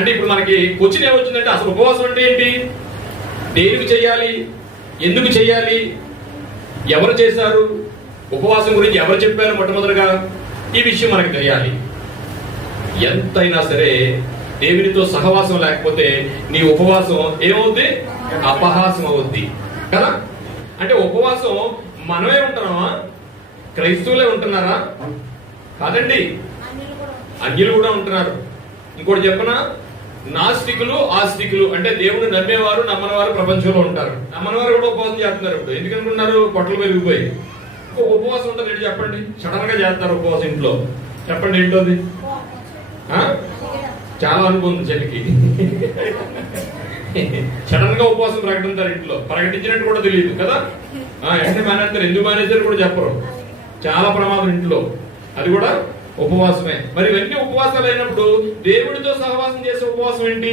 అంటే ఇప్పుడు మనకి క్వశ్చన్ ఏమొచ్చిందంటే అసలు ఉపవాసం అంటే ఏంటి, దేనికి చెయ్యాలి, ఎందుకు చెయ్యాలి, ఎవరు చేశారు, ఉపవాసం గురించి ఎవరు చెప్పారు మొట్టమొదటిగా, ఈ విషయం మనకు తెలియాలి. ఎంతైనా సరే దేవునితో సహవాసం లేకపోతే నీ ఉపవాసం ఏమవుద్ది, అపహాసం అవుద్ది కదా. అంటే ఉపవాసం మనమే ఉంటున్నామా, క్రైస్తవులే ఉంటున్నారా, కాదండి, అన్యులు కూడా ఉంటున్నారు. ఇంకోటి చెప్పనా, నాస్తికులు ఆస్తికులు అంటే దేవుని నమ్మేవారు నమ్మనివారు ప్రపంచంలో ఉంటారు. నమ్మనివారు కూడా ఉపవాసం చేస్తున్నారు. ఇప్పుడు ఎందుకనుకున్నారు, పొట్టలు పెరిగిపోయి. ఉపవాసం ఉంటుంది ఏంటి చెప్పండి, సడన్ గా చేస్తారు ఉపవాసం ఇంట్లో, చెప్పండి ఏంటోది. చాలా అనుకుంది చెల్లికి సడన్ గా ఉపవాసం ప్రకటించారు ఇంట్లో, ప్రకటించినట్టు కూడా తెలియదు కదా. వెంటనే మానేస్తారు, ఎందుకు మానేస్తారు కూడా చెప్పరు. చాలా ప్రమాదం ఇంట్లో, అది కూడా ఉపవాసమే. మరి ఇవన్నీ ఉపవాసాలు అయినప్పుడు దేవుడితో సహవాసం చేసే ఉపవాసం ఏంటి?